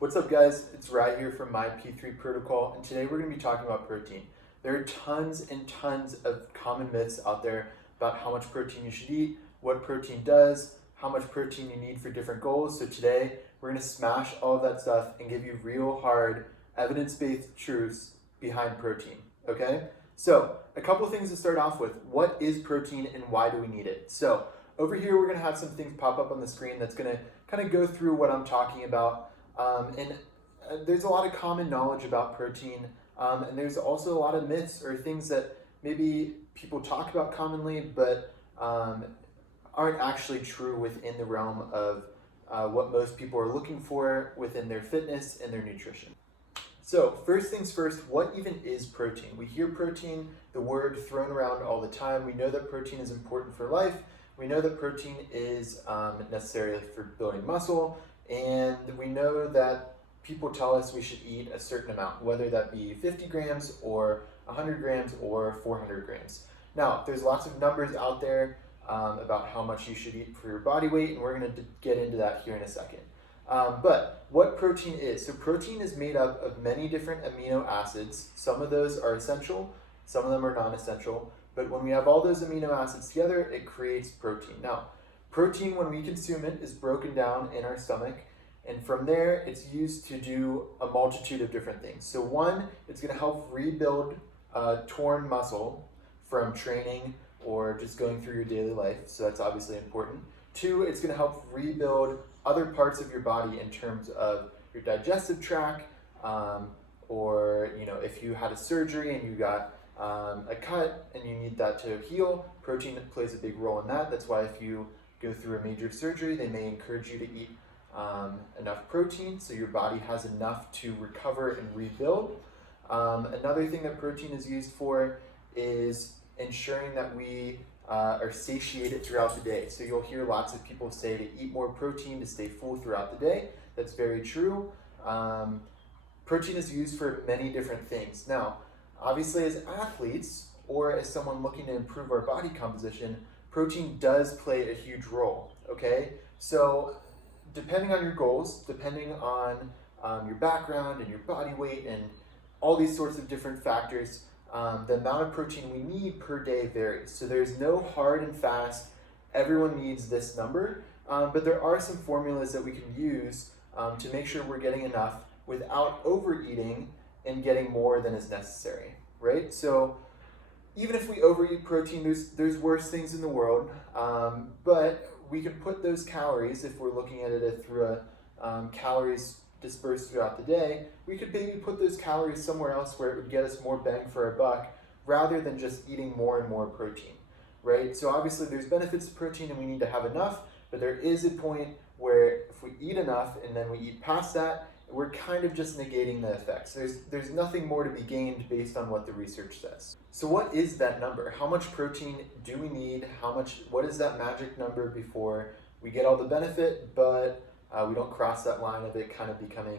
What's up, guys? It's Rye here from my P3 Protocol, and today we're going to be talking about protein. There are tons and tons of common myths out there about how much protein you should eat, what protein does, how much protein you need for different goals. So today we're going to smash all of that stuff and give you real hard evidence-based truths behind protein, okay? So a couple things to start off with. What is protein and why do we need it? So over here we're going to have some things pop up on the screen that's going to kind of go through what I'm talking about. There's a lot of common knowledge about protein, and there's also a lot of myths or things that maybe people talk about commonly, but aren't actually true within the realm of what most people are looking for within their fitness and their nutrition. So first things first, what even is protein? We hear protein, the word thrown around all the time. We know that protein is important for life. We know that protein is necessary for building muscle. And we know that people tell us we should eat a certain amount, whether that be 50 grams or 100 grams or 400 grams. Now, there's lots of numbers out there about how much you should eat for your body weight, and we're going to get into that here in a second. But what protein is? So protein is made up of many different amino acids. Some of those are essential, some of them are non-essential. But when we have all those amino acids together, it creates protein. Now, protein, when we consume it, is broken down in our stomach, and from there, it's used to do a multitude of different things. So one, it's going to help rebuild torn muscle from training or just going through your daily life, so that's obviously important. Two, it's going to help rebuild other parts of your body in terms of your digestive tract, or if you had a surgery and you got a cut and you need that to heal, protein plays a big role in that. That's why if you go through a major surgery, they may encourage you to eat enough protein so your body has enough to recover and rebuild. Another thing that protein is used for is ensuring that we are satiated throughout the day. So you'll hear lots of people say to eat more protein to stay full throughout the day. That's very true. Protein is used for many different things. Now, obviously as athletes or as someone looking to improve our body composition, protein does play a huge role, okay? So depending on your goals, depending on your background and your body weight and all these sorts of different factors, the amount of protein we need per day varies. So there's no hard and fast, everyone needs this number, but there are some formulas that we can use to make sure we're getting enough without overeating and getting more than is necessary, right? So even if we overeat protein, there's worse things in the world, but we can put those calories, if we're looking at it through calories dispersed throughout the day, we could maybe put those calories somewhere else where it would get us more bang for our buck rather than just eating more and more protein, right? So obviously there's benefits to protein and we need to have enough, but there is a point where if we eat enough and then we eat past that, we're kind of just negating the effects. There's nothing more to be gained based on what the research says. So what is that number? How much protein do we need? What is that magic number before we get all the benefit, but we don't cross that line of it kind of becoming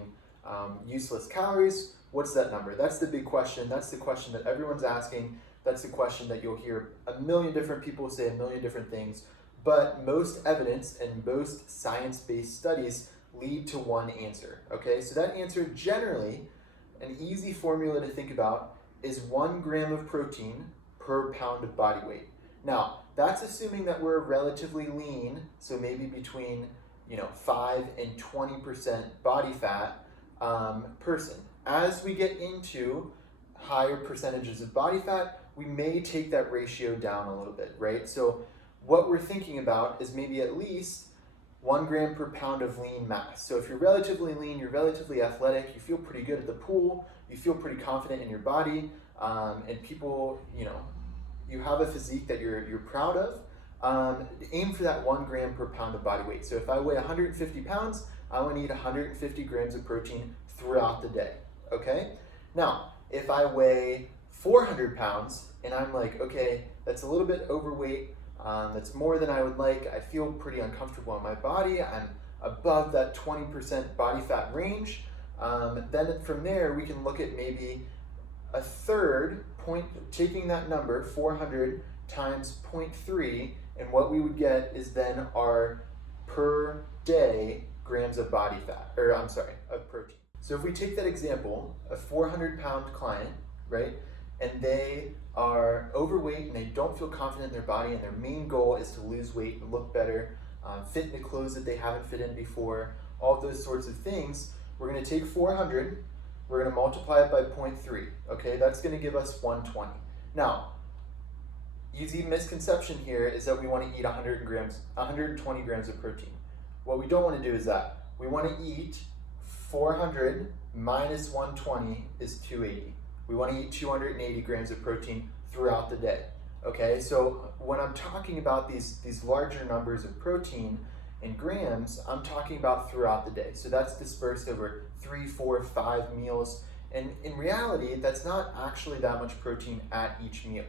useless calories? What's that number? That's the big question. That's the question that everyone's asking. That's the question that you'll hear a million different people say a million different things, but most evidence and most science-based studies lead to one answer, okay? So that answer generally, an easy formula to think about, is 1 gram of protein per pound of body weight. Now, that's assuming that we're relatively lean, so maybe between 5 and 20% body fat person. As we get into higher percentages of body fat, we may take that ratio down a little bit, right? So what we're thinking about is maybe at least 1 gram per pound of lean mass. So if you're relatively lean, you're relatively athletic, you feel pretty good at the pool, you feel pretty confident in your body, and people, you have a physique that you're proud of, aim for that 1 gram per pound of body weight. So if I weigh 150 pounds, I want to eat 150 grams of protein throughout the day, okay? Now, if I weigh 400 pounds and I'm like, okay, that's a little bit overweight, that's more than I would like, I feel pretty uncomfortable in my body, I'm above that 20% body fat range, then from there we can look at maybe a third point, taking that number, 400 times 0.3, and what we would get is then our per day grams of body fat, of protein. So if we take that example, a 400-pound client, right, and they are overweight and they don't feel confident in their body, and their main goal is to lose weight and look better, fit into clothes that they haven't fit in before, all of those sorts of things, we're going to take 400, we're going to multiply it by 0.3, okay? That's going to give us 120. Now, easy misconception here is that we want to eat 120 grams of protein. What we don't want to do is that. We want to eat 400 minus 120 is 280. We want to eat 280 grams of protein throughout the day. Okay, so when I'm talking about these larger numbers of protein in grams, I'm talking about throughout the day. So that's dispersed over 3, 4, 5 meals. And in reality, that's not actually that much protein at each meal.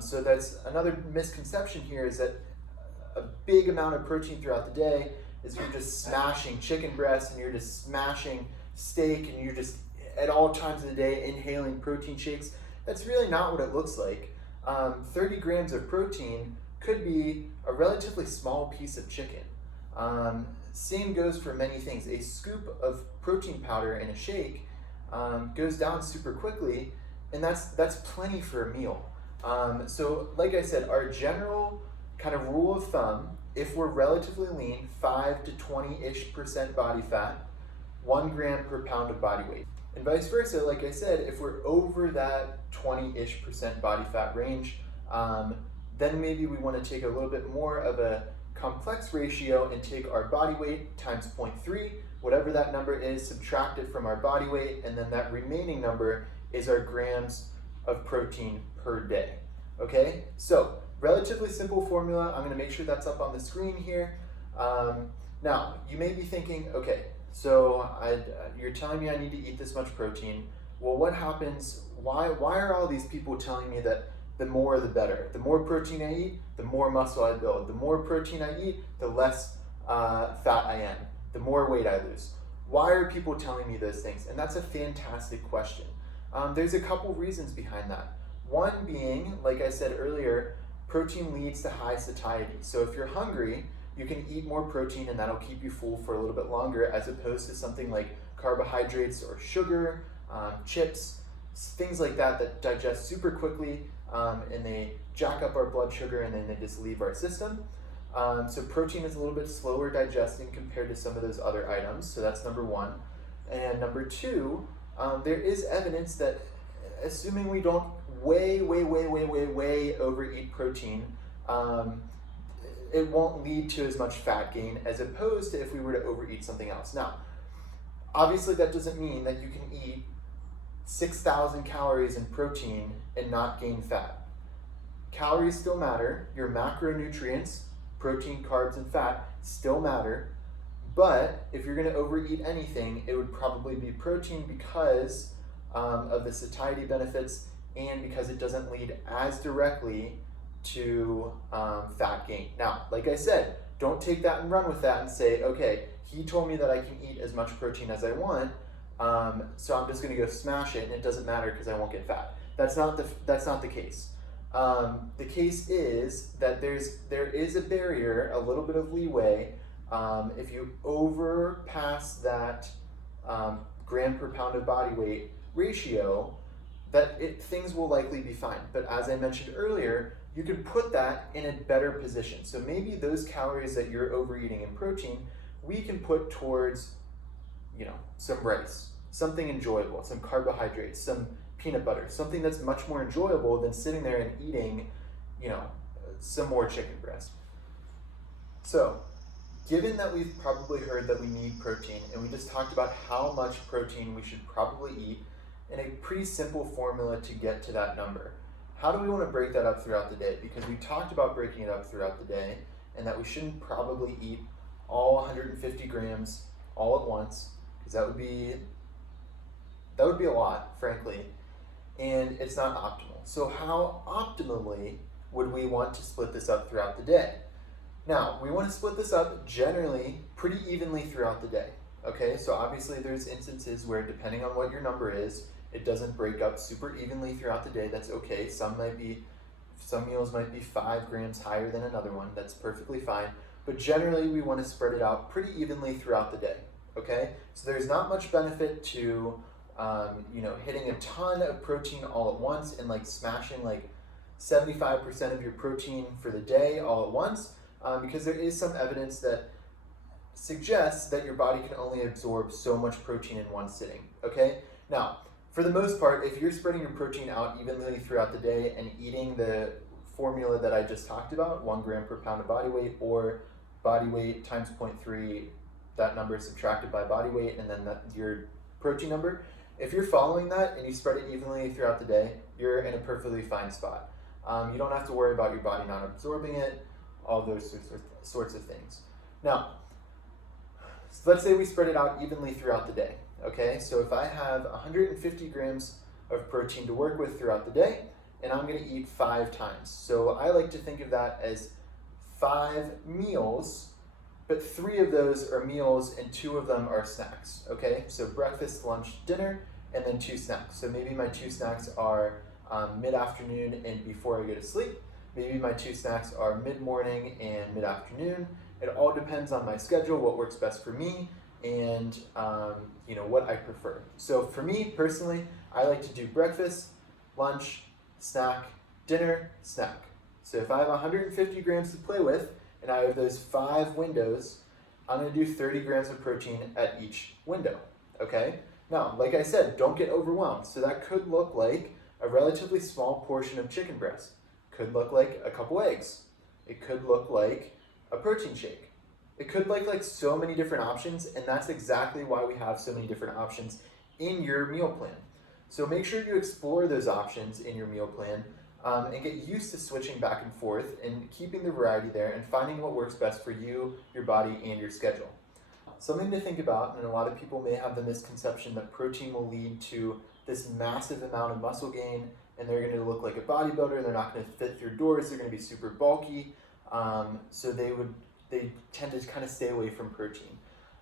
So that's another misconception here, is that a big amount of protein throughout the day is you're just smashing chicken breast and you're just smashing steak and you're just at all times of the day inhaling protein shakes. That's really not what it looks like. 30 grams of protein could be a relatively small piece of chicken. Same goes for many things. A scoop of protein powder in a shake goes down super quickly, and that's plenty for a meal. So like I said, our general kind of rule of thumb, if we're relatively lean, 5 to 20-ish% body fat, 1 gram per pound of body weight. And vice versa, like I said, if we're over that 20-ish% body fat range, then maybe we want to take a little bit more of a complex ratio and take our body weight times 0.3, whatever that number is, subtract it from our body weight, and then that remaining number is our grams of protein per day. Okay, so relatively simple formula. I'm going to make sure that's up on the screen here. Now, you may be thinking, okay, so you're telling me I need to eat this much protein. Well, what happens? Why are all these people telling me that the more the better? The more protein I eat, the more muscle I build. The more protein I eat, the less fat I am. The more weight I lose. Why are people telling me those things? And that's a fantastic question. There's a couple reasons behind that. One being, like I said earlier, protein leads to high satiety. So if you're hungry, you can eat more protein and that'll keep you full for a little bit longer, as opposed to something like carbohydrates or sugar, chips, things like that that digest super quickly, and they jack up our blood sugar and then they just leave our system. So protein is a little bit slower digesting compared to some of those other items. So that's number one. And number two, there is evidence that assuming we don't way overeat protein, it won't lead to as much fat gain as opposed to if we were to overeat something else. Now, obviously that doesn't mean that you can eat 6,000 calories in protein and not gain fat. Calories still matter. Your macronutrients, protein, carbs, and fat still matter. But if you're going to overeat anything, it would probably be protein because of the satiety benefits and because it doesn't lead as directly to fat gain. Now, like I said, don't take that and run with that and say, okay, he told me that I can eat as much protein as I want, so I'm just going to go smash it and it doesn't matter because I won't get fat. That's not the case. The case is that there is a barrier, a little bit of leeway. If you overpass that gram per pound of body weight ratio, things will likely be fine. But as I mentioned earlier, you can put that in a better position. So maybe those calories that you're overeating in protein, we can put towards, some rice, something enjoyable, some carbohydrates, some peanut butter, something that's much more enjoyable than sitting there and eating, some more chicken breast. So, given that we've probably heard that we need protein, and we just talked about how much protein we should probably eat in a pretty simple formula to get to that number, how do we want to break that up throughout the day? Because we talked about breaking it up throughout the day, and that we shouldn't probably eat all 150 grams all at once, because that would be a lot, frankly, and it's not optimal. So how optimally would we want to split this up throughout the day? Now, we want to split this up generally pretty evenly throughout the day. Okay, so obviously there's instances where, depending on what your number is, it doesn't break up super evenly throughout the day. That's okay. Some meals might be 5 grams higher than another one. That's perfectly fine. But generally we want to spread it out pretty evenly throughout the day. okay? So there's not much benefit to hitting a ton of protein all at once and like smashing like 75% of your protein for the day all at once, because there is some evidence that suggests that your body can only absorb so much protein in one sitting, okay? Now, for the most part, if you're spreading your protein out evenly throughout the day and eating the formula that I just talked about, 1 gram per pound of body weight, or body weight times 0.3, that number is subtracted by body weight, and then your protein number. If you're following that and you spread it evenly throughout the day, you're in a perfectly fine spot. You don't have to worry about your body not absorbing it, all those sorts of things. Now, so let's say we spread it out evenly throughout the day, okay? So if I have 150 grams of protein to work with throughout the day, and I'm gonna eat 5 times. So I like to think of that as 5 meals, but 3 of those are meals and 2 of them are snacks, okay? So breakfast, lunch, dinner, and then 2 snacks. So maybe my 2 snacks are mid-afternoon and before I go to sleep. Maybe my 2 snacks are mid-morning and mid-afternoon. It all depends on my schedule, what works best for me, and what I prefer. So for me personally, I like to do breakfast, lunch, snack, dinner, snack. So if I have 150 grams to play with, and I have those 5 windows, I'm gonna do 30 grams of protein at each window, okay? Now, like I said, don't get overwhelmed. So that could look like a relatively small portion of chicken breast. Could look like a couple eggs. It could look like a protein shake. It could look like so many different options, and that's exactly why we have so many different options in your meal plan. So make sure you explore those options in your meal plan and get used to switching back and forth and keeping the variety there and finding what works best for you, your body, and your schedule. Something to think about, and a lot of people may have the misconception that protein will lead to this massive amount of muscle gain and they're going to look like a bodybuilder, they're not going to fit through doors, they're going to be super bulky, so they tend to kind of stay away from protein.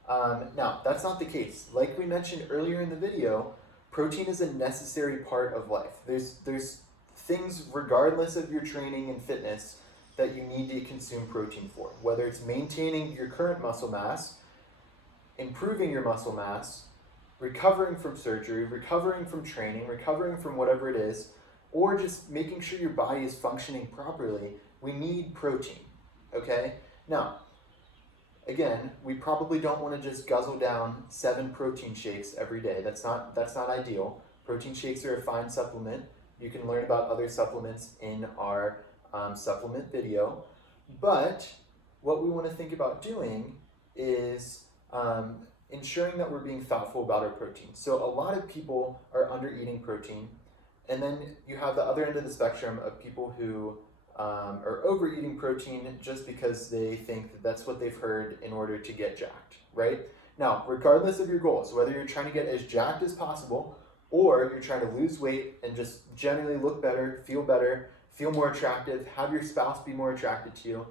Now, that's not the case. Like we mentioned earlier in the video, protein is a necessary part of life. There's things, regardless of your training and fitness, that you need to consume protein for. Whether it's maintaining your current muscle mass, improving your muscle mass, recovering from surgery, recovering from training, recovering from whatever it is, or just making sure your body is functioning properly, we need protein, okay? Now, again, we probably don't want to just guzzle down 7 protein shakes every day. That's not ideal. Protein shakes are a fine supplement. You can learn about other supplements in our supplement video. But what we want to think about doing is ensuring that we're being thoughtful about our protein. So a lot of people are under eating protein, and then you have the other end of the spectrum of people who are overeating protein just because they think that that's what they've heard in order to get jacked, right? Now, regardless of your goals, whether you're trying to get as jacked as possible or you're trying to lose weight and just generally look better, feel more attractive, have your spouse be more attracted to you,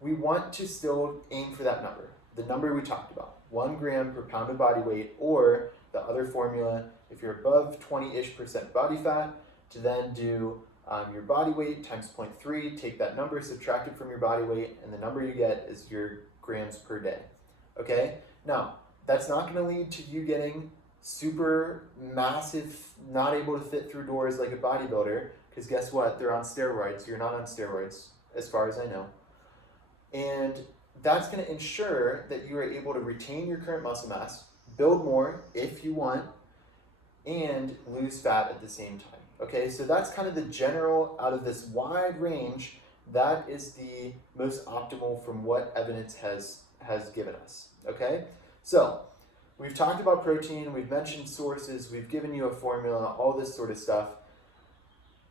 we want to still aim for that number, the number we talked about, 1 gram per pound of body weight, or the other formula, if you're above 20-ish% body fat, to then do your body weight times 0.3, take that number, subtract it from your body weight, and the number you get is your grams per day, okay? Now, that's not gonna lead to you getting super massive, not able to fit through doors like a bodybuilder, because guess what? They're on steroids. You're not on steroids, as far as I know. And that's gonna ensure that you are able to retain your current muscle mass, build more if you want, and lose fat at the same time. Okay, so that's kind of the general, out of this wide range, that is the most optimal from what evidence has given us, okay? So, we've talked about protein, we've mentioned sources, we've given you a formula, all this sort of stuff.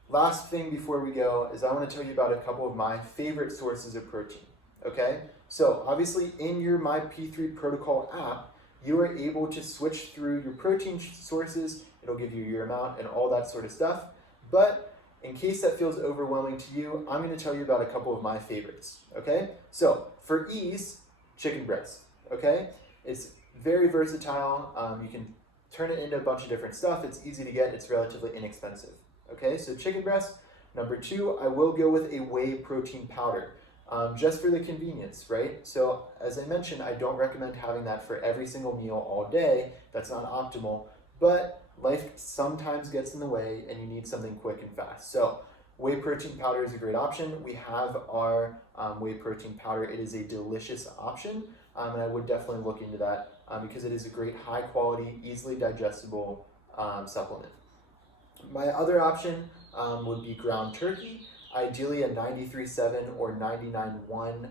Last thing before we go is I want to tell you about a couple of my favorite sources of protein, okay? So, obviously in your My P3 Protocol app, you are able to switch through your protein sources. It'll give you your amount and all that sort of stuff. But in case that feels overwhelming to you, I'm going to tell you about a couple of my favorites, okay? So for ease, chicken breast, okay? It's very versatile. You can turn it into a bunch of different stuff. It's easy to get. It's relatively inexpensive, okay? So chicken breast. Number 2, I will go with a whey protein powder. just for the convenience, right? So as I mentioned, I don't recommend having that for every single meal all day. That's not optimal, but life sometimes gets in the way and you need something quick and fast. So whey protein powder is a great option. We have our whey protein powder. It is a delicious option, and I would definitely look into that because it is a great high quality, easily digestible supplement. My other option would be ground turkey, ideally a 93.7 or 99.1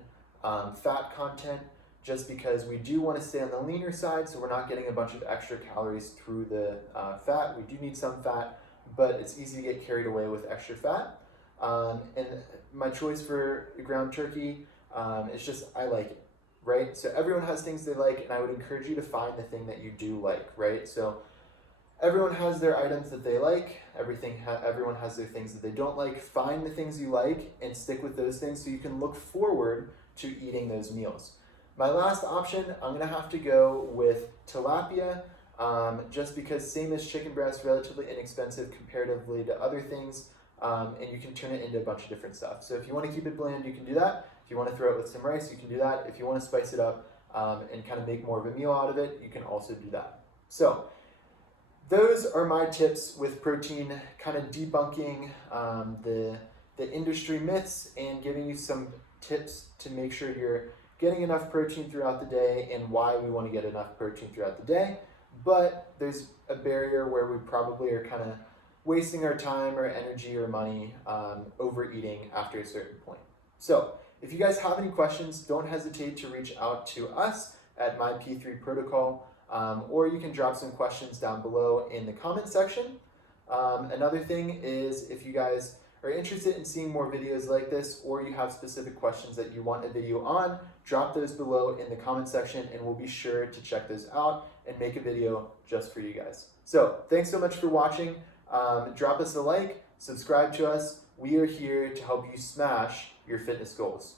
fat content, just because we do want to stay on the leaner side, so we're not getting a bunch of extra calories through the fat. We do need some fat, but it's easy to get carried away with extra fat. And my choice for ground turkey is just, I like it, right? So everyone has things they like, and I would encourage you to find the thing that you do like, right? So everyone has their items that they like. Everyone has their things that they don't like. Find the things you like and stick with those things so you can look forward to eating those meals. My last option, I'm gonna have to go with tilapia, just because same as chicken breast, relatively inexpensive comparatively to other things, and you can turn it into a bunch of different stuff. So if you want to keep it bland, you can do that. If you want to throw it with some rice, you can do that. If you want to spice it up and kind of make more of a meal out of it, you can also do that. So those are my tips with protein, kind of debunking the industry myths and giving you some tips to make sure you're getting enough protein throughout the day and why we want to get enough protein throughout the day. But there's a barrier where we probably are kind of wasting our time or energy or money overeating after a certain point. So if you guys have any questions, don't hesitate to reach out to us at My P3 Protocol. Or you can drop some questions down below in the comment section. Another thing is, if you guys are interested in seeing more videos like this, or you have specific questions that you want a video on, drop those below in the comment section and we'll be sure to check those out and make a video just for you guys. So thanks so much for watching. Drop us a like, subscribe to us. We are here to help you smash your fitness goals.